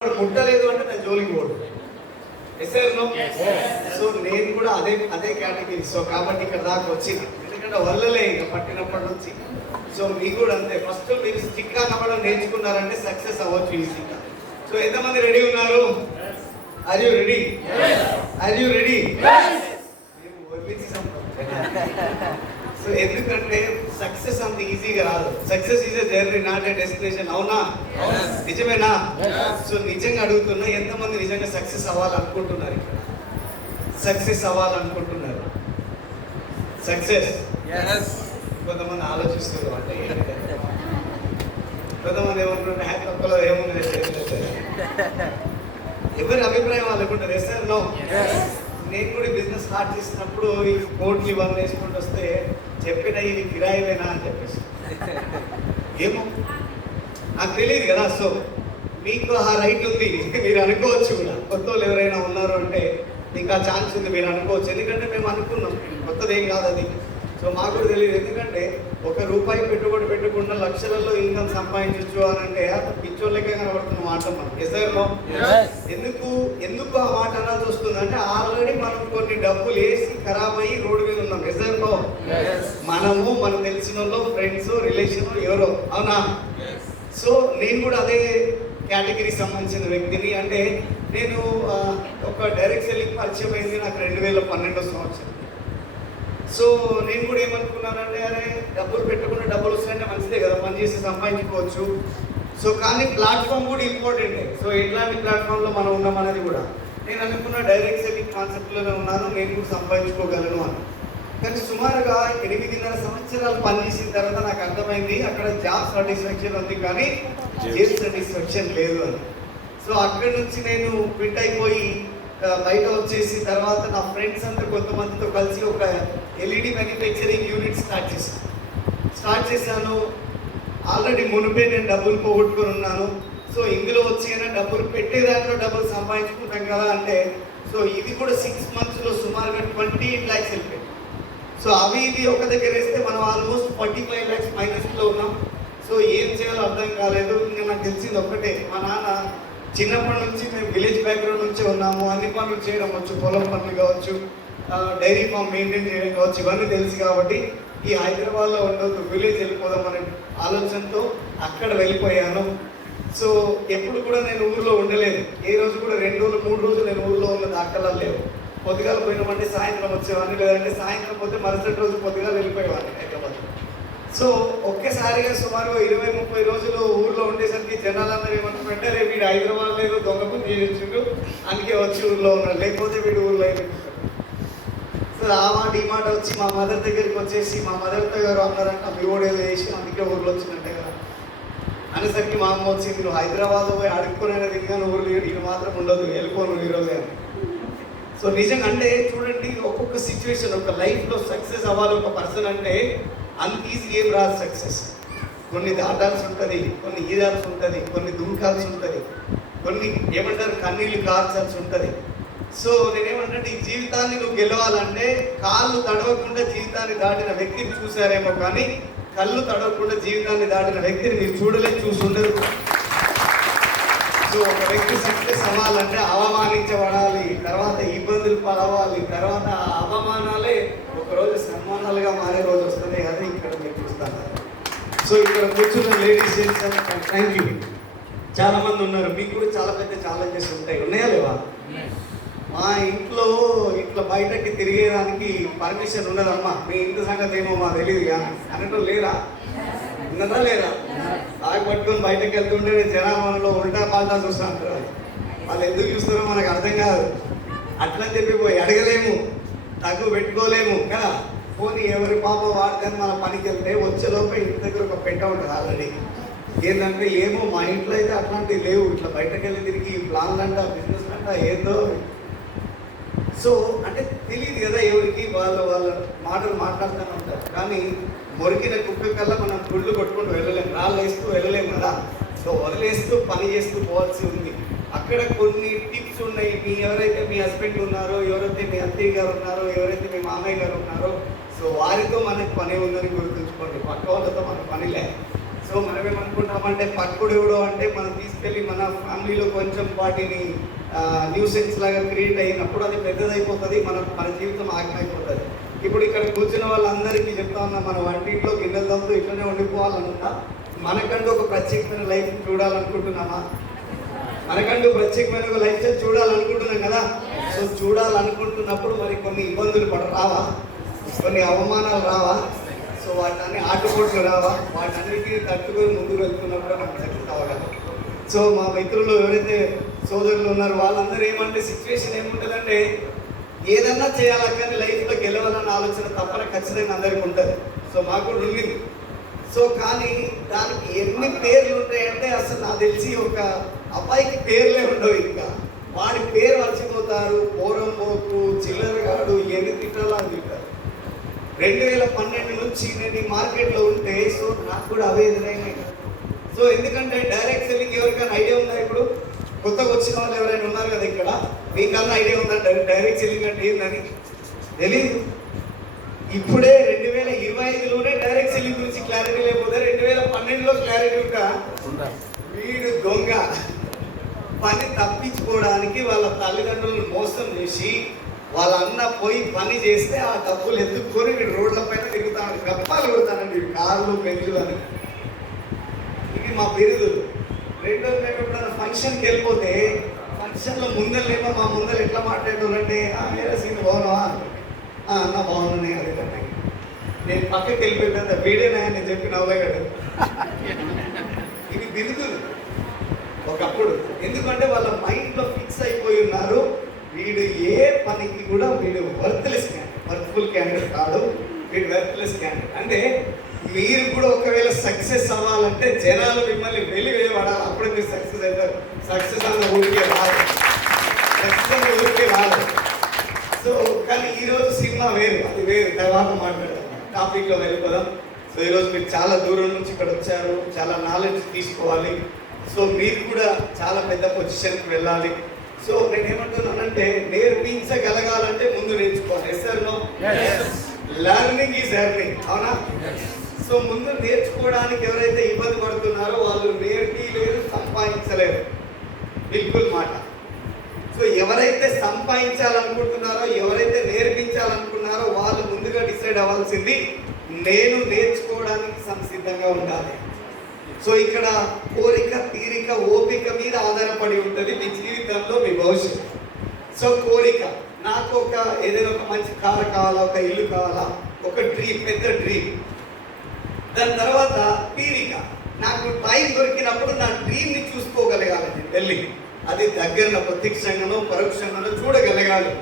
ముట్టలేదు అంటే నేను జోలికి పోడు. సో నేను కూడా అదే కేటగిరీ. సో కాబట్టి ఇక్కడ దాకా వచ్చిన, ఎందుకంటే వల్లలే ఇంకా పట్టినప్పటి నుంచి. సో మీకు కూడా అంతే, ఫస్ట్ మీరు స్టిక్ అవ్వడం నేర్చుకున్నారంటే సక్సెస్ అవ్వచ్చు ఈజీగా. సో ఎంతమంది రెడీ ఉన్నారు? Are you ready? Are you ready? So ఎందుకంటే సక్సెస్ అంత ఈజీగా రాదు. Success is a journey, not a destination. అవునా? నిజమేనా? సో నిజంగా అడుగుతున్నా, ఎంతమంది నిజంగా సక్సెస్ అవ్వాలనుకుంటున్నారు? ఇక్కడ సక్సెస్ అవ్వాలనుకుంటున్నారు? సక్సెస్ కొంతమంది ఆలోచిస్తున్నారు, అంటే కొంతమంది ఏమనుకుంటారు హ్యాపీలో ఏముంది, ఎవరి అభిప్రాయం వాళ్ళకుంటారు. Yes sir? నో. నేను కూడా బిజినెస్ స్టార్ట్ చేసినప్పుడు ఈ కోట్లు ఇవన్నీ వేసుకుంటూ వస్తే చెప్పిన ఇది కిరాయిలేనా అని చెప్పేసి, ఏమో నాకు తెలియదు కదా. సో మీకు ఆ రైట్ ఉంది, మీరు అనుకోవచ్చు కూడా. కొత్త వాళ్ళు ఎవరైనా ఉన్నారు అంటే మీకు ఆ ఛాన్స్ ఉంది, మీరు అనుకోవచ్చు. ఎందుకంటే మేము అనుకున్నాం, కొత్తదేం కాదు అది. సో మాకు కూడా తెలియదు, ఎందుకంటే ₹1 పెట్టుబడి పెట్టకుండా లక్షలలో ఇన్కమ్ సంపాదించవచ్చు అని అంటే పిచ్చోళ్ళకే కనబడుతున్న మాట మనం. ఎస్ఆర్లో ఎందుకు ఆ మాట అనాల్సి వస్తుంది అంటే ఆల్రెడీ మనం కొన్ని డబ్బులు వేసి ఖరాబ్ అయ్యి రోడ్డు మీద ఉన్నాం. ఎస్ఆర్లో మనం తెలిసిన వాళ్ళు, ఫ్రెండ్స్, రిలేషన్ ఎవరో, అవునా? సో నేను కూడా అదే కేటగిరీకి సంబంధించిన వ్యక్తిని. అంటే నేను ఒక డైరెక్ట్ సెల్లింగ్ పరిచయం అయింది నాకు 2012 సంవత్సరం. సో నేను కూడా ఏమనుకున్నానంటే, అరే డబ్బులు పెట్టకుండా డబ్బులు వస్తాయంటే మంచిదే కదా, పని చేసి సంపాదించుకోవచ్చు. సో కానీ ప్లాట్ఫామ్ కూడా ఇంపార్టెంటే. సో ఎట్లాంటి ప్లాట్ఫామ్లో మనం ఉన్నాం అనేది కూడా నేను అనుకున్న డైరెక్ట్ సెల్లింగ్ కాన్సెప్ట్లోనే ఉన్నాను, నేను కూడా సంపాదించుకోగలను అని. కానీ సుమారుగా 8.5 సంవత్సరాలు పనిచేసిన తర్వాత నాకు అర్థమైంది, అక్కడ జాబ్ సాటిస్ఫాక్షన్ ఉంది కానీ జేబ్ సాటిస్ఫాక్షన్ లేదు అని. సో అక్కడి నుంచి నేను క్విట్ అయిపోయి బయట వచ్చేసి తర్వాత నా ఫ్రెండ్స్ అందరూ కొంతమందితో కలిసి ఒక ఎల్ఈడి మ్యానుఫ్యాక్చరింగ్ యూనిట్ స్టార్ట్ చేశాను. ఆల్రెడీ మునిపే నేను డబ్బులు పోగొట్టుకొని ఉన్నాను. సో ఇందులో వచ్చి డబ్బులు పెట్టే దాంట్లో డబ్బులు సంపాదించుకుంటాం కదా అంటే, సో ఇది కూడా 6 monthsలో సుమారుగా 28 lakhs వెళ్ళిపోయింది. సో అవి ఇది ఒక దగ్గర వేస్తే మనం ఆల్మోస్ట్ 45 lakhs మైనస్లో ఉన్నాం. సో ఏం చేయాలో అర్థం కాలేదు. ఇంకా నాకు తెలిసింది ఒక్కటే, మా నాన్న చిన్నప్పటి నుంచి మేము విలేజ్ బ్యాక్గ్రౌండ్ నుంచి ఉన్నాము, అన్ని పనులు చేయడం వచ్చు, పొలం పనులు కావచ్చు, డైరీ ఫామ్ మెయింటైన్ చేయడం కావచ్చు, ఇవన్నీ తెలుసు. కాబట్టి ఈ హైదరాబాద్లో ఉండొద్దు, విలేజ్ వెళ్ళిపోదాం అనే ఆలోచనతో అక్కడ వెళ్ళిపోయాను. సో ఎప్పుడు కూడా నేను ఊళ్ళో ఉండలేదు. ఏ రోజు కూడా 2 రోజులు 3 రోజులు నేను ఊళ్ళో ఉన్న దాఖలా లేవు. పొద్దుగాల పోయినామంటే సాయంత్రం వచ్చేవాడిని, లేదంటే సాయంత్రం పోతే మరుసటి రోజు పొద్దుగాల వెళ్ళిపోయేవాడిని హైదరాబాద్. సో ఒక్కసారిగా సుమారు 20-30 రోజులు ఊర్లో ఉండేసరికి జనాలందరూ ఏమనుకుంటే, రే వీడు హైదరాబాద్ లేదు, దొంగ పని చేయించుండు, అందుకే వచ్చి ఊర్లో ఉన్నాడు, లేకపోతే వీడు ఊర్లో అయిపోయింది. సో ఆ మాట ఈ మాట వచ్చి మా మదర్ దగ్గరికి వచ్చేసి, మా మదర్తో గారు అన్నారంట, మీ ఓడి ఏదో చేసి అందుకే ఊర్లో వచ్చినట్టే కదా అనేసరికి మా అమ్మ వచ్చింది, నువ్వు హైదరాబాద్ పోయి అడుక్కునేది ఇంకా ఊర్లో ఇది మాత్రం ఉండదు, వెళ్ళిపోను ఈరోజే అని. సో నిజంగా అంటే చూడండి, ఒక్కొక్క సిచ్యువేషన్, ఒక లైఫ్లో సక్సెస్ అవ్వాలి ఒక పర్సన్ అంటే అంత ఈజీ ఏం రాదు సక్సెస్. కొన్ని దాటాల్సి ఉంటుంది, కొన్ని ఈదాల్సి ఉంటుంది, కొన్ని దుంకాల్సి ఉంటుంది, కొన్ని ఏమంటారు కన్నీళ్ళు కార్చాల్సి ఉంటుంది. సో నేనేమంటే ఈ జీవితాన్ని నువ్వు గెలవాలంటే కాళ్ళు తడవకుండా జీవితాన్ని దాటిన వ్యక్తిని చూసారేమో కానీ కళ్ళు తడవకుండా జీవితాన్ని దాటిన వ్యక్తిని మీరు చూసుండరు. సో ఒక వ్యక్తి సక్సెస్ అవ్వాలంటే అవమానించబడాలి, తర్వాత ఇబ్బందులు పడవాలి, తర్వాత ఆ అవమానాలే ఒకరోజు సన్మానాలుగా మారే రోజు వస్తుంది. అదే ఇక్కడ మీరు చూస్తాను. సో ఇక్కడ కూర్చున్న లేడీస్ థ్యాంక్ యూ. చాలా మంది ఉన్నారు, మీకు కూడా చాలా పెద్ద ఛాలెంజెస్ ఉంటాయి, ఉన్నాయా లేవా? మా ఇంట్లో బయటకి తిరిగేదానికి పర్మిషన్ ఉండదమ్మా. మీ ఇంటి సంగతి ఏమో మాకు తెలియదు కానీ అనటం లేరా? ఉన్నదా లేరా? ఆగి పట్టుకొని బయటకు వెళ్తుంటే జనాభాలో ఉల్టా పాల్టా చూస్తూ అంటారు. వాళ్ళు ఎందుకు చూస్తారో మనకు అర్థం కాదు. అట్లని చెప్పి పోయి అడగలేము, తగ్గు పెట్టుకోలేము కదా. పోనీ ఎవరి పాప వాడితే మన పనికి వెళ్తే వచ్చేలోపే ఇంటి దగ్గర ఒక పెట్ట ఉంటుంది ఆల్రెడీ. ఏంటంటే ఏమో మా ఇంట్లో అయితే అట్లాంటివి లేవు, ఇట్లా బయటకు వెళ్ళి తిరిగి ప్లాన్లు అంట, బిజినెస్ అంట ఏదో. సో అంటే తెలియదు కదా ఎవరికి, వాళ్ళ మాటలు మాట్లాడుతూనే ఉంటారు. కానీ మొరికిన కుక్క కల్లా మనం గుళ్ళు కొట్టుకుంటూ వెళ్ళలేము, రాళ్ళు వేస్తూ వెళ్ళలేము కదా. సో వదిలేస్తూ పని చేస్తూ పోవాల్సి ఉంది. అక్కడ కొన్ని టిప్స్ ఉన్నాయి. ఎవరైతే మీ హస్బెండ్ ఉన్నారో, ఎవరైతే మీ అత్తయ్య గారు ఉన్నారో, ఎవరైతే మీ మామయ్య గారు ఉన్నారో, సో వారితో మనకు పని ఉందని గుర్తుంచుకోండి, పక్క వాళ్ళతో మనకు పని లేదు. సో మనం ఏమనుకుంటామంటే పక్కుడు ఎవడో అంటే మనం తీసుకెళ్ళి మన ఫ్యామిలీలో కొంచెం వాటిని న్యూసెన్స్ లాగా క్రియేట్ అయినప్పుడు అది పెద్దదైపోతుంది, మన జీవితం ఆగమైపోతుంది. ఇప్పుడు ఇక్కడ కూర్చున్న వాళ్ళందరికీ చెప్తా ఉన్నా, మన వంటింట్లో గిన్నెల దమ్ముతో ఇట్లనే ఉండిపోవాలనుకుంటా, మనకంటూ ఒక ప్రత్యేకమైన లైఫ్ చూడాలనుకుంటున్నామా? మనకంటూ ప్రత్యేకమైన ఒక లైఫ్ స్టైల్ చూడాలనుకుంటున్నాం కదా. సో చూడాలనుకుంటున్నప్పుడు మరి కొన్ని ఇబ్బందులు రావా, కొన్ని అవమానాలు రావా, సో వాటిని ఆటుపోట్లు రావా, వాటన్నిటికీ తట్టుకొని ముందుకు వెళ్తున్నప్పుడు మనకు సక్సెస్ అవ్వగలం. సో మా మిత్రులు ఎవరైతే సోదరులు ఉన్నారో వాళ్ళందరూ ఏమంటే సిచ్యువేషన్ ఏముంటుందంటే ఏదన్నా చేయాలా కానీ లైఫ్లో గెలవాలన్న ఆలోచన తప్పన ఖచ్చితంగా అందరికీ ఉంటుంది. సో మాకు కూడా ఉంది. సో కానీ దానికి ఎన్ని పేర్లు ఉంటాయంటే అసలు నాకు తెలిసి ఒక అబ్బాయికి పేర్లే ఉండవు. ఇంకా వాడి పేరు మర్చిపోతారు. పోరంబోకు, చిల్లరగాడు, ఎన్ని తిట్టాలో అని తింటారు. 2012 నుంచి నేను ఈ మార్కెట్లో ఉంటే సో నాకు కూడా అవే ఎదురైనాయి. సో ఎందుకంటే డైరెక్ట్ సెల్లింగ్ ఎవరికైనా ఐడియా ఉందా? ఇప్పుడు కొత్తగా వచ్చిన వాళ్ళు ఎవరైనా ఉన్నారు కదా ఇక్కడ, మీకన్నా ఐడియా ఉందా డైరెక్ట్ సెల్లింగ్ అంటే ఏందని? తెలీదు. ఇప్పుడే 2025లోనే డైరెక్ట్ సెల్లింగ్ గురించి క్లారిటీ లేకపోతే 2012లో క్లారిటీ ఉంటా. వీడు దొంగ పని తప్పించుకోవడానికి వాళ్ళ తల్లిదండ్రులను మోసం చేసి వాళ్ళ అన్న పోయి పని చేస్తే ఆ డబ్బులు ఎత్తుక్కొని వీడు రోడ్ల పైన తిరుగుతాను, గప్పాలు కొడతానండి కార్లు బెంజులు అని. ఇది మా బిరుదులు. రెండోది మేము ఎప్పుడైనా ఫంక్షన్కి వెళ్ళిపోతే ఫంక్షన్లో ముందరేమో మా ముందర ఎట్లా మాట్లాడేటోళ్ళంటే వేరే సీన్ బాగున్నావా అన్న బాగున్నాయి అదేదండి. నేను పక్కకి వెళ్ళిపోయినంత వీడేనా నేను చెప్పి నవ్వగాడు. ఇది బిరుదులు ఒకప్పుడు. ఎందుకంటే వాళ్ళ మైండ్లో ఫిక్స్ అయిపోయి ఉన్నారు, వీడు ఏ పనికి కూడా వీడు వర్త్ఫుల్ క్యాండిడేట్ కాదు, వీడు వర్త్లెస్ క్యాండిడేట్. అంటే మీరు కూడా ఒకవేళ సక్సెస్ అవ్వాలంటే జనాలు మిమ్మల్ని వెలివేయబడాలి, అప్పుడే మీరు సక్సెస్ అవుతారు. సక్సెస్ అన్న ఊరికే రాదు, సక్సెస్ అన్న ఊరికే రాదు. సో కానీ ఈరోజు సినిమా వేరు, అది వేరు, తర్వాత మాట్లాడదాం, టాపిక్లో వెళ్ళిపోదాం. సో ఈరోజు మీరు చాలా దూరం నుంచి ఇక్కడ వచ్చారు, చాలా నాలెడ్జ్ తీసుకోవాలి. సో మీరు కూడా చాలా పెద్ద పొజిషన్కి వెళ్ళాలి. సో నేను ఏమంటున్నానంటే నేర్పించగలగాలంటే ముందు నేర్చుకోవాలి. Yes sir no? Learning is earning, అవునా? సో ముందు నేర్చుకోవడానికి ఎవరైతే ఇబ్బంది పడుతున్నారో వాళ్ళు నేర్పిలేరు, సంపాదించలేరు, బిల్కుల్ మాట. సో ఎవరైతే సంపాదించాలనుకుంటున్నారో, ఎవరైతే నేర్పించాలనుకున్నారో వాళ్ళు ముందుగా డిసైడ్ అవ్వాల్సింది నేను నేర్చుకోవడానికి సంసిద్ధంగా ఉండాలి. సో ఇక్కడ కోరిక, తీరిక, ఓపిక మీద ఆధారపడి ఉంటుంది మీ జీవితంలో మీ భవిష్యత్తు. సో కోరిక, నాకు ఏదైనా ఒక మంచి కారు కావాలా, ఒక ఇల్లు కావాలా, ఒక డ్రీమ్, పెద్ద డ్రీమ్. దాని తర్వాత తీరిక, నాకు టైం దొరికినప్పుడు నా డ్రీమ్ని చూసుకోగలగాలి, నేను వెళ్ళి అది దగ్గరలో ప్రత్యక్షంగానో పరోక్షంగానో చూడగలగాలి.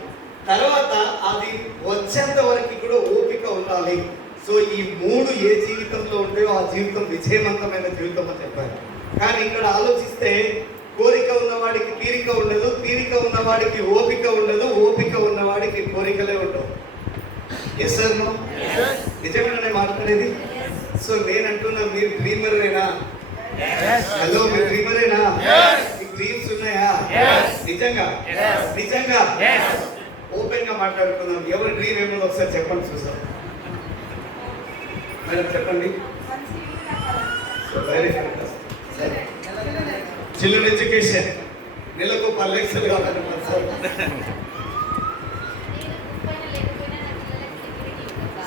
తర్వాత అది వచ్చేంత వరకు కూడా ఓపిక ఉండాలి. సో ఈ మూడు ఏ జీవితంలో ఉంటాయో ఆ జీవితం విజయవంతమైన జీవితం అని చెప్పారు. కానీ ఇక్కడ ఆలోచిస్తే కోరిక ఉన్నవాడికి తీరిక ఉండదు, తీరిక ఉన్నవాడికి ఓపిక ఉండదు, ఓపిక ఉన్నవాడికి కోరికలే ఉండవు. Yes sir no? నిజమేనా మాట్లాడేది? సో నేను అంటున్నా, మీరు డ్రీమరేనా? హలో, మీరు డ్రీమరేనా? మీకు డ్రీమ్స్ ఉన్నాయా? నిజంగా నిజంగా ఓపెన్ గా మాట్లాడుకుందాం. ఎవరి డ్రీమ్ ఏమో ఒకసారి చెప్పండి చూసాం. మేడం చెప్పండి. So very fantastic. Children education నెలకు 10 లక్షలు కావాలి sir.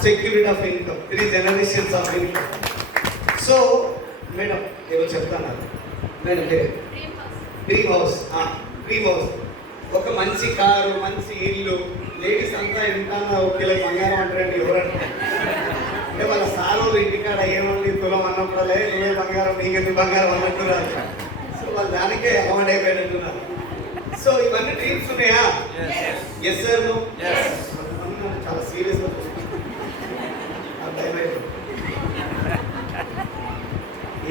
Security of income, 3 generations of income. So madam ఏమో చెప్తాను madam. Dream house, dream house, ఒక మంచి కారు, మంచి ఇల్లు. లేడీస్ అంతా ఇంటాను 1 కిలో బంగారం అంటారండి ఎవరంటే. అంటే వాళ్ళ సారోళ్ళు ఇంటికాడ ఏమండి తులం అన్నప్పుడలే నువ్వే బంగారం, నీకెందుకు బంగారం అన్నట్టున్నారు. సో వాళ్ళు దానికే అవార్డ్ అయిపోయినట్టున్నారు. సో ఇవన్నీ డ్రీమ్స్ ఉన్నాయా? Yes sir no? చాలా సీరియస్గా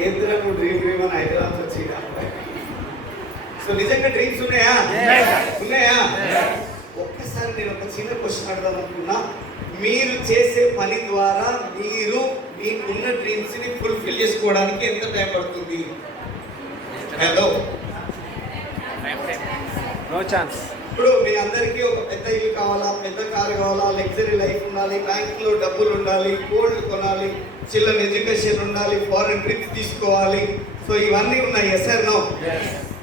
ఏంద్రా నువ్వు డ్రీమ్ అని హైదరాబాద్ వచ్చి. సో నిజంగా డ్రీమ్స్ ఉన్నాయా? ఉన్నాయా? ఒక్కసారి నేను ఒక చిన్న క్వశ్చన్ అడదాం అనుకున్నా. మీరు చేసే పని ద్వారా మీరు మీకున్న డ్రీమ్స్ ని ఫుల్ఫిల్ చేసుకోవడానికి ఎంత టైం పడుతుంది? Hello, no chance. ఇప్పుడు మీ అందరికీ ఒక పెద్ద ఇల్లు కావాలా, పెద్ద కారు కావాలా, లగ్జరీ లైఫ్ ఉండాలి, బ్యాంకులో డబ్బులు ఉండాలి, గోల్డ్ కొనాలి, చిల్డ్రన్ ఎడ్యుకేషన్ ఉండాలి, ఫారెన్ ట్రిప్స్ తీసుకోవాలి. సో ఇవన్నీ ఉన్నాయి. Yes or no?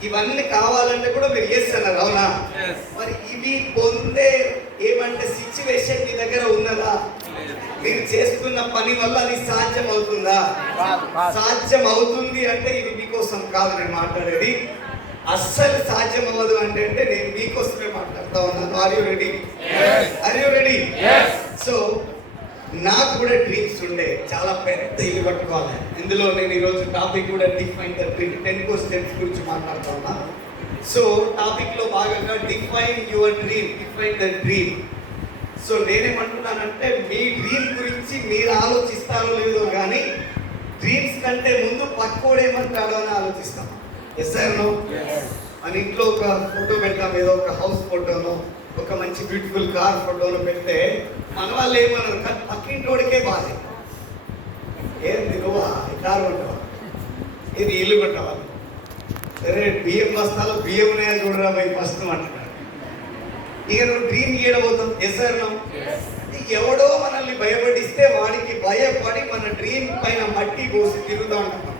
ఇవన్నీ కావాలంటే కూడా మీరు ఎస్ అన్నారు, అవునా? మరి ఇవి పొందే ఏమంటే సిచ్యువేషన్ మీ దగ్గర ఉన్నదా? మీరు చేస్తున్న పని వల్ల అది సాధ్యం అవుతుందా? సాధ్యం అవుతుంది అంటే ఇది మీకోసం కాదు నేను మాట్లాడేది. అస్సలు సాధ్యం అవ్వదు అంటే నేను మీకోసమే మాట్లాడుతా ఉన్నాను. Are you ready? Are you ready? So నాకు కూడా డ్రీమ్స్ ఉండే, చాలా పెద్ద ఇల్లు కట్టుకోవాలి. ఇందులో నేను ఈరోజు టాపిక్ కూడా define the dream, 10 core steps గురించి మాట్లాడుతున్నా. సో టాపిక్ లో భాగంగా define your dream, define the dream. So నేనేమంటున్నానంటే మీ డ్రీమ్ గురించి మీరు ఆలోచిస్తారో లేదో కానీ డ్రీమ్స్ కంటే ముందు పక్కోడు ఏమంటాడో అని ఆలోచిస్తాం. Yes or no? మన ఇంట్లో ఒక ఫోటో పెడతాం, ఏదో ఒక హౌస్ ఫోటోనో ఒక మంచి బ్యూటిఫుల్ కార్ ఫోటోను పెడితే మన వాళ్ళు ఏమన్నారు, పక్కింటోడికే బాధ. ఏంది నువ్వు కారు కొంటావా, ఇది ఇల్లు కొంటావా, సరే బియ్యం బస్తాలు బియ్యం ఉన్నాయా చూడరా పోయి ఫస్ట్ అంటున్నాడు. ఇక నువ్వు డ్రీమ్ గీయడబోతాం. Yes or no? ఎవడో మనల్ని భయపడిస్తే వాడికి భయపడి మన డ్రీమ్ పైన మట్టి పోసి తిరుగుతూ ఉంటాం,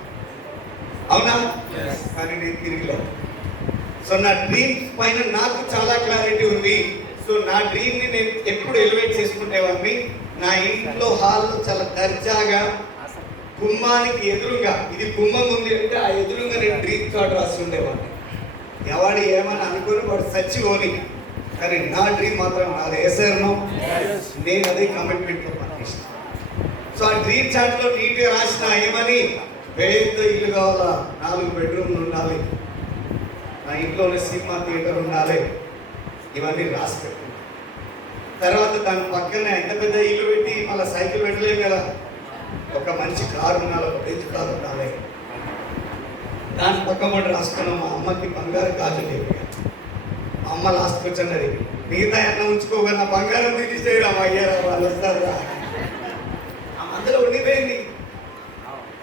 అవునా? కానీ నేను తిరిగిలేదు. సో నా డ్రీమ్స్ పైన నాకు చాలా క్లారిటీ ఉంది. సో నా డ్రీమ్ని నేను ఎప్పుడు ఎలివేట్ చేసుకునేవాడిని. నా ఇంట్లో హాల్లో చాలా దర్జాగా గుమ్మానికి ఎదురుగా, ఇది గుమ్మం ఉంది అంటే ఆ ఎదురుగా నేను డ్రీమ్ కార్డ్ రాసి ఉండేవాడిని. ఎవడు ఏమని అనుకుని వాడు చచ్చిపోని, కానీ నా డ్రీమ్ మాత్రం నాది. వేసాను, నేను అదే కమిట్మెంట్తో పనిచేసిన. సో ఆ డ్రీమ్ చార్ట్లో నీట్గా రాసిన ఏమని, పెద్ద ఇల్లు కావాలా, 4 బెడ్రూమ్లు ఉండాలి, నా ఇంట్లోనే సినిమా థియేటర్ ఉండాలి, ఇవన్నీ రాసి పెట్టుకున్నాను. తర్వాత దాని పక్కనే ఎంత పెద్ద ఇల్లు పెట్టి మళ్ళీ సైకిల్ పెట్టలేము కదా, ఒక మంచి కారు ఉండాలి, ఒక బెంచ్ కారు ఉండాలి. దాని పక్క కూడా రాసుకున్నాం, మా అమ్మకి బంగారు గాజు లేవు. మా అమ్మ లాస్ట్కి వచ్చినది, మిగతా అన్న ఉంచుకోగా నా బంగారం తీసేయడం అయ్యారా వాళ్ళు వస్తారా. అందులో ఉండిపోయింది.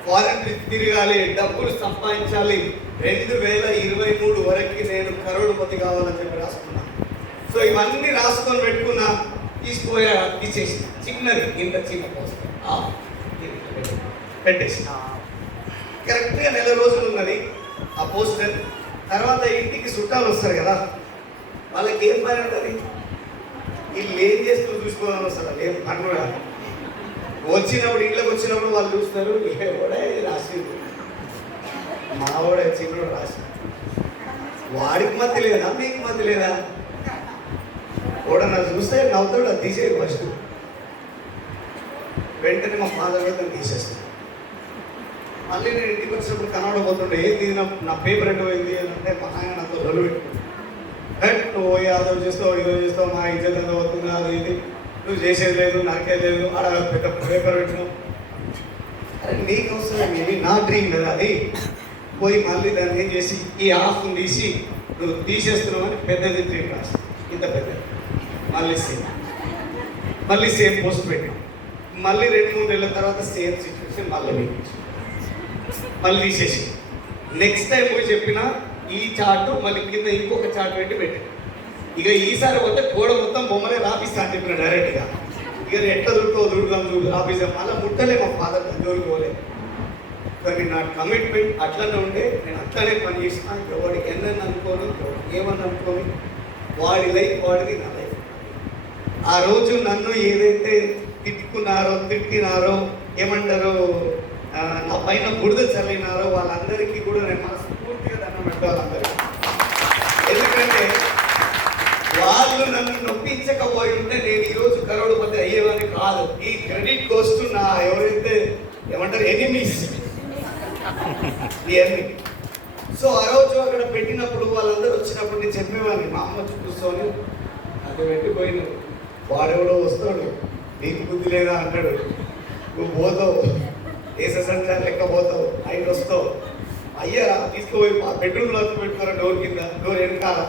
ఫారెన్ ట్రిప్ తిరగాలి, డబ్బులు సంపాదించాలి, 2023 వరకు నేను కరోడుపతి కావాలని చెప్పి రాసుకున్నాను. సో ఇవన్నీ రాసుకొని పెట్టుకున్నా, తీసేసి చిన్నది ఇంత చిన్న పోస్టర్ పెట్టేసి కరెక్ట్గా 1 నెల రోజులు ఉన్నది ఆ పోస్టర్. తర్వాత ఇంటికి చుట్టాలు వస్తారు కదా, వాళ్ళకి ఏం పని ఉంటుంది, వీళ్ళు ఏం చేస్తూ చూసుకోవాలని వస్తారు, ఏం పని వచ్చినప్పుడు ఇంట్లోకి వచ్చినప్పుడు వాళ్ళు చూస్తారు, ఎవడే రాసింది, మావాడే చిన్నోడు రాసి, వాడికి మధ్య లేదా మీకు మధ్య లేదా, వాడన్నా చూస్తే నవ్వుతాడు, అది తీసేది ఫస్ట్. వెంటనే మా ఫాదర్ అయితే తీసేస్తాను. మళ్ళీ నేను ఇంటికి వచ్చినప్పుడు కనబడబోతుండే, ఏది నా పేపర్ ఎటు పోయింది అని అంటే మా ఆయన నాతో రొలు పెట్టుకుంటాడు. నువ్వు యాదవ్ చేస్తావు, ఇదో చేస్తావు, మా ఇజ్జత్ ఎంత అవుతుంది, అది ఇది నువ్వు చేసేది లేదు, నరికేది లేదు, ఆడ పెద్ద పేపర్ పెట్టినావు. అరే నీకు అవసరం ఏమి, నా డ్రీమ్ కదా అది. పోయి మళ్ళీ దాన్ని ఏం చేసి ఈ హాఫ్ని తీసి నువ్వు తీసేస్తున్నావు అని పెద్దది డ్రీమ్ రాసి, ఇంత పెద్దది. మళ్ళీ సేమ్ పోస్ట్ పెట్టాం. మళ్ళీ 2-3 నెలల తర్వాత సేమ్ సిచ్యువేషన్ మళ్ళీ తీసేసి నెక్స్ట్ టైం పోయి చెప్పిన ఈ చార్టు మళ్ళీ కింద ఇంకొక చార్ట్ పెట్టి ఇక ఈసారి పోతే గోడ మొత్తం బొమ్మలే రాపిస్తా అని చెప్పిన డైరెక్ట్గా. ఇక ఎట్లా దొరుకుతాం చూడు రాపిస్తాం. మళ్ళీ ముట్టలే మా ఫాదర్ జోలికి పోలేదు. కానీ నా కమిట్మెంట్ అట్లనే ఉండే, నేను అట్లనే పని చేసిన. ఎవరికి ఎన్నని అనుకోని, ఏమని అనుకోని, వాడి లైఫ్ వాడిది, నా లైఫ్. ఆ రోజు నన్ను ఏదైతే తిట్టినారో ఏమంటారో, నా పైన బురద చల్లినారో వాళ్ళందరికీ కూడా నేను మనస్ఫూర్తిగా దండం పెట్టాలి అందరికీ. ఎందుకంటే వాళ్ళు నన్ను నొప్పించకపోయి ఉంటే నేను ఈరోజు కరోడుపతి అయ్యేవాడిని కాదు. ఈ క్రెడిట్ కోస్ట్ నా ఎవరైతే ఏమంటారు ఎనిమీస్, సో ఆ రోజు అక్కడ పెట్టినప్పుడు వాళ్ళందరూ వచ్చినప్పుడు నేను చెప్పేవాడిని, మా అమ్మ చూస్తూనే అది పెట్టిపోయిన వాడెవడో వస్తాడు, నీకు బుద్ధి లేదా అంటాడు, నువ్వు పోతావు దేశ సంచారం లెక్క పోతావు, నైట్ వస్తావు, అయ్యారా తీసుకుపోయి మా బెడ్రూమ్లో పెట్టుకోరా, డోర్ కింద, డోర్ వెనకాల,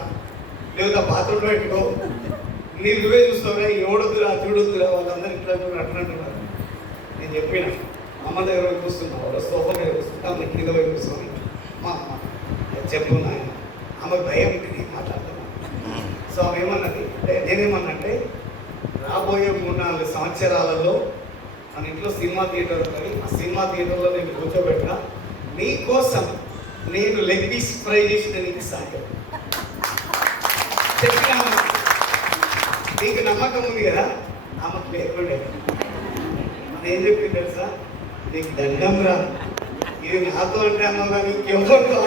లేదా బాత్రూంలో పెట్టుకో, నువ్వే చూస్తావురా, ఎవడొద్దురా చూడొద్దురా, వాళ్ళందరూ ఇట్లా అట్లా అంటున్నారు. నేను చెప్పిన అమ్మ దగ్గర పోయి కూర్చున్నా, వాళ్ళ సోఫా మీద కూర్చుంటా, అమ్మ కింద పోయి కూర్చొని మా అమ్మ చెప్పు నాయన, ఆమె భయం ఉంటుంది మాట్లాడుతున్నాను. సో ఆమె ఏమన్నది అంటే, నేనేమన్నంటే రాబోయే 3-4 సంవత్సరాలలో మన ఇంట్లో సినిమా థియేటర్ ఉంటుంది, ఆ సినిమా థియేటర్లో నేను కూర్చోబెట్టా, నీ కోసం నేను లెగ్ పీస్ ఫ్రై చేసిన నీకు సాయం చెప్పినా. నీకు నమ్మకం ఉంది కదా, నమ్మకం లేకుండే మనం ఏం చెప్పింది తెలుసా, నీకు దండం రా, ఇది నాతో అంటే అన్నావు కానీ ఎవరితో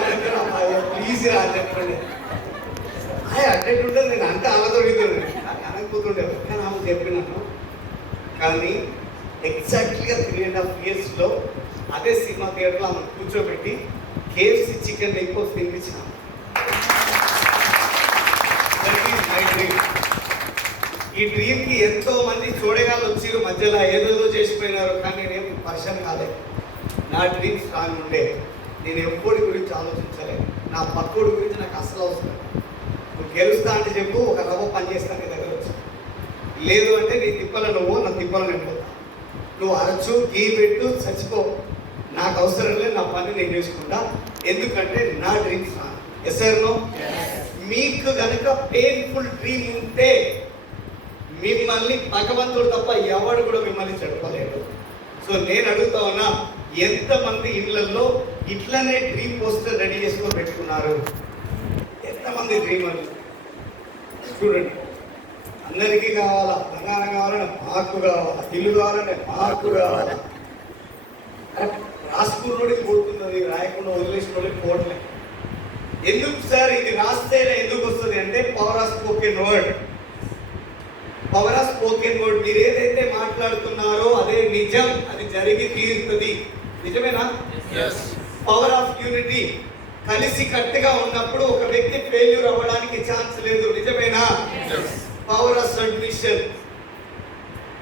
ప్లీజ్ రా అని చెప్పండి. అట్టెట్టు ఉంటుంది, నేను అంటే ఆమెతోడుతుండే అనకపోతుండే, కానీ ఆమె చెప్పినాను. కానీ ఎగ్జాక్ట్లీగా 3.5 yearsలో అదే సినిమా థియేటర్లో ఆమె కూర్చోబెట్టి KFC చికెన్ లెగ్ పీస్ తినిపించినాము. ఈ డ్రీమ్కి ఎంతో మంది చూడగాళ్ళు వచ్చారు, మధ్యలో ఏదేదో చేసిపోయినారు, కానీ నేను పర్సన్ కాలేదు. నా డ్రీమ్ స్ట్రాంగ్ ఉండే, నేను ఎవ్వడి గురించి ఆలోచించలేదు, నా పక్కోడి గురించి నాకు అసలు అవసరం. నువ్వు గెలుస్తా అంటే చెప్పు, ఒక రవ్వ పని చేస్తాను నీ దగ్గర వచ్చి, లేదు అంటే నీ తిప్పల నువ్వు, నా తిప్పల నేను పోతా. నువ్వు అరచు గీ పెట్టు చచ్చిపో, నాకు అవసరం లేదు, నా పని నేను చేసుకుంటా, ఎందుకంటే నా dream strong. Yes or no? మీకు కనుక పెయిన్ఫుల్ డ్రీమ్ ఉంటే మిమ్మల్ని భగవంతుడు తప్ప ఎవడు కూడా మిమ్మల్ని చెడపలేడు. సో నేను అడుగుతా ఉన్నా, ఎంతమంది ఇళ్లలో ఇట్లనే డ్రీమ్ పోస్టర్ రెడీ చేసుకొని పెట్టుకున్నారు? ఎంతమంది డ్రీమర్లు చూడండి. అందరికీ కావాలా, బంగారం కావాలంటే మార్కు కావాలా, ఇల్లు కావాలంటే మార్కు కావాలా. రాసుకున్నోడికి పోతున్నది, రాయకుండా వదిలేసినోడికి పోవట్లే. ఎందుకు సార్ ఇది రాస్తేనే ఎందుకు వస్తుంది అంటే, power of spoken word. Power of spoken word, మీరు ఏదైతే మాట్లాడుతున్నారో అదే నిజం, అది జరిగి తీరుతుంది. నిజమేనా? పవర్ ఆఫ్ యూనిటీ, కలిసి కట్టుగా ఉన్నప్పుడు ఒక వ్యక్తి ఫెయిల్యూర్ అవ్వడానికి ఛాన్స్ లేదు. నిజమేనా? పవర్ ఆఫ్ సబ్మిషన్,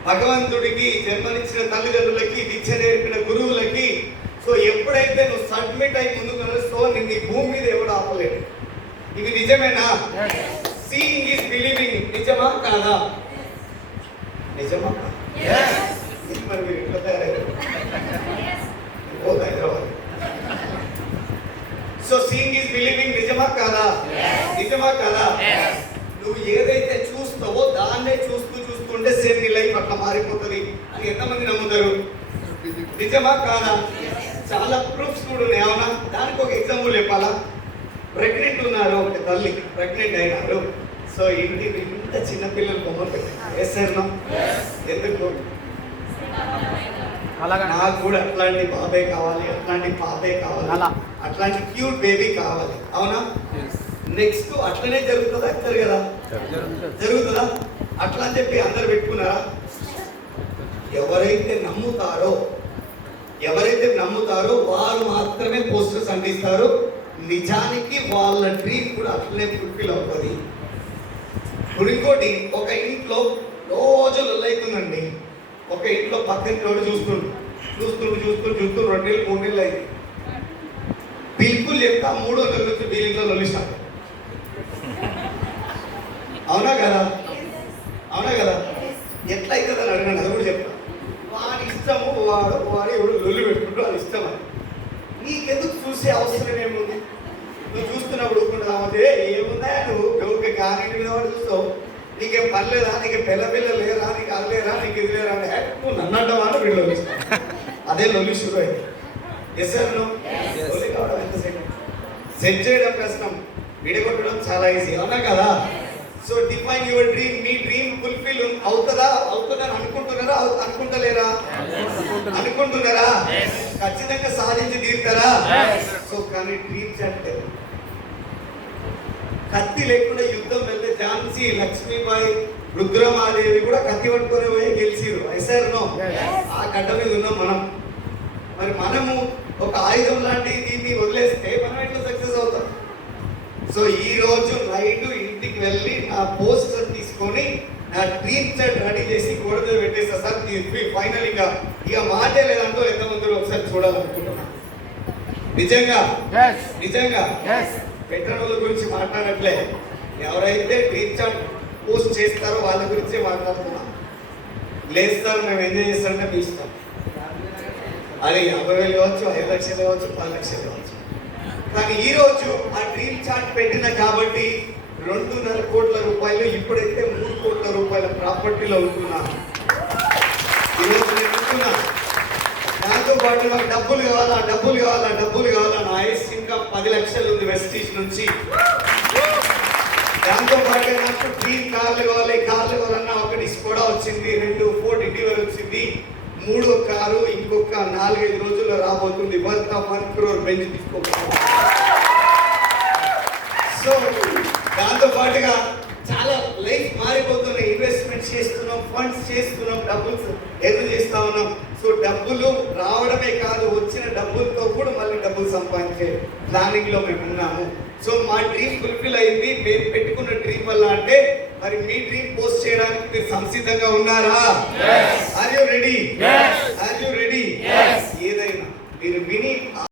భగవంతుడికి, జన్మనిచ్చిన తల్లిదండ్రులకి, విద్య నేర్పిన గురువులకి. సో ఎప్పుడైతే నువ్వు సబ్మిట్ అయి ముందుకు నడుస్తావో నిన్ను ఈ భూమి మీద ఎవడు ఆపలేడు. ఇవి నిజమేనా? సీయింగ్ ఈజ్ బిలీవింగ్, నిజమా కాదా? నిజమా? మరి మీరు ఎట్లా తయారయ్యారు? Hyderabad. So seeing is believing, నిజమా కాదా? నిజమా కాదా? నువ్వు ఏదైతే చూస్తావో దాన్నే చూస్తుంటే సేమ్ నీ లైఫ్ అట్లా మారిపోతుంది అని ఎంతమంది నమ్ముతారు? నిజమా కాదా? చాలా ప్రూఫ్స్ కూడా ఉన్నాయి. అవునా? దానికి ఒక ఎగ్జాంపుల్ చెప్పాలా? ప్రెగ్నెంట్ ఉన్నారు, ఒక తల్లి ప్రెగ్నెంట్ అయినారు. సో ఇంటి ఇంత చిన్నపిల్లలు బొమ్మలు పెట్టారు. వేసారు ఎందుకు? నాకు కూడా అట్లాంటి బాబే కావాలి, అట్లాంటి పాపే కావాలి, అట్లాంటి క్యూట్ బేబీ కావాలి. అవునా? నెక్స్ట్ అట్లనే జరుగుతుందా? జరుగుతుందా? అట్లా అని చెప్పి అందరు పెట్టుకున్నారా? ఎవరైతే నమ్ముతారో వారు మాత్రమే పోస్టర్స్ అందిస్తారు. నిజానికి వాళ్ళ డ్రీమ్ కూడా అట్లనే ఫుల్ఫిల్ అవుతుంది. ఇప్పుడు ఇంకోటి, ఒక ఇంట్లో రోజు లొల్లైతుందండి. ఒక ఇంట్లో పక్కన రోడ్డు చూస్తుండు 2 నెలలు 3 నెలలు అయింది. బిల్కుల్ చెప్తా 3వ నెల నుంచి బిల్లింగ్లో లొల్లిస్తాను. అవునా కదా? ఎట్లా అవుతుంది అని అడగండి, అది కూడా చెప్తా. వాడి ఇష్టము, వాడు ఎవడు లొల్లి పెట్టుకుంటూ అది ఇష్టం అని. నీకెందుకు చూసే అవసరం ఏముంది? నువ్వు చూస్తున్నప్పుడు ఊరుకుంటే ఏముందా, నువ్వు కానీ మీద వాడు చూస్తావు, నీకేం పర్లేదా, నీకు పిల్ల లేరా, నీకు అది లేరా, నీకు ఇది లేరా అంటే నువ్వు నన్ను అంటావా అని వీళ్ళు లొల్లిస్తావు. అదే లొల్లి షురు అయింది. Yes sir? లొల్లి కావడం ఎంతసేపు? సెట్ చేయడం కష్టం, విడగొట్టడం చాలా ఈజీ. అవునా కదా? So define your dream. Me dream fulfil అవుతుందని అనుకుంటున్నారా? ఖచ్చితంగా సాధించి తీరుతారా? సో కానీ డ్రీమ్స్ అంటే కత్తి లేకుండా యుద్ధం వెళ్తే ఝాన్సీ లక్ష్మీబాయి, రుద్రమాదేవి కూడా కత్తి పట్టుకొని పోయి గెలిచిరు. ఐసారునో ఆ గడ్డ మీద ఉన్నాం మనం. మరి మనము ఒక ఆయుధం లాంటి దీన్ని వదిలేస్తే మనం ఎట్లా సక్సెస్ అవుతాం? సో ఈ రోజు నైట్ ఇంటికి వెళ్ళి నా పోస్టర్ తీసుకొని నా డ్రీమ్ చార్ట్ రెడీ చేసి గోడ మీద పెట్టేస్తా సార్. ఫైనల్ ఇక మాటే లేదంటూ ఎంతమంది ఒకసారి చూడాలనుకుంటున్నా. నిజంగా పెట్టిన గురించి మాట్లాడట్లే, ఎవరైతే డ్రీమ్ చార్ట్ పోస్ట్ చేస్తారో వాళ్ళ గురించే మాట్లాడుతున్నా. లేదు సార్ మేము ఎంజాయ్ చేస్తారంటే మీ ఇష్టం. అది 50,000 కావచ్చు, 5 లక్షలు కావచ్చు, 10 లక్షలు కావచ్చు. కానీ ఈరోజు ఆ డ్రీమ్ చార్ట్ పెట్టిన కాబట్టి 2.5 కోట్ల రూపాయలు, ఇప్పుడైతే 3 కోట్ల రూపాయల ప్రాపర్టీలో ఉంటున్నాను. ఈరోజు నేను చెప్తున్నా. దాంతో పాటు నాకు డబ్బులు కావాలా. నా ఆయుష్ ఇంకా 10 లక్షలు ఉంది వెస్టీజ్ నుంచి. దాంతో పాటు నాకు డ్రీమ్ కార్లు కావాలన్నా ఒకటి స్కోడా వచ్చింది, 2 ఫోర్డ్ ఇండివర్ వచ్చింది, 3 కారు ఇంకొక 4-5 రోజుల్లో రాబోతుంది. వర్త్ 1 crore బెంచ్ తీసుకోవాలి. సో దాంతో పాటుగా చాలా లైఫ్ మారిపోతున్నాయి. ఇన్వెస్ట్మెంట్ చేస్తున్నాం, ఫండ్స్ చేస్తున్నాం, డబ్బులు ఎర్న్ చేస్తా ఉన్నాం. సో డబ్బులు రావడమే కాదు, వచ్చిన డబ్బులతో కూడా మళ్ళీ డబ్బులు సంపాదించే ప్లానింగ్ లో మేము ఉన్నాము. సో మా డ్రీమ్ ఫుల్ఫిల్ అయింది. మేము పెట్టుకున్న డ్రీమ్ వల్ల అంటే మరి మీ డ్రీమ్ పోస్ట్ చేయడానికి మీరు సంసిద్ధంగా ఉన్నారా? Are you ready? ఏదైనా మీరు విని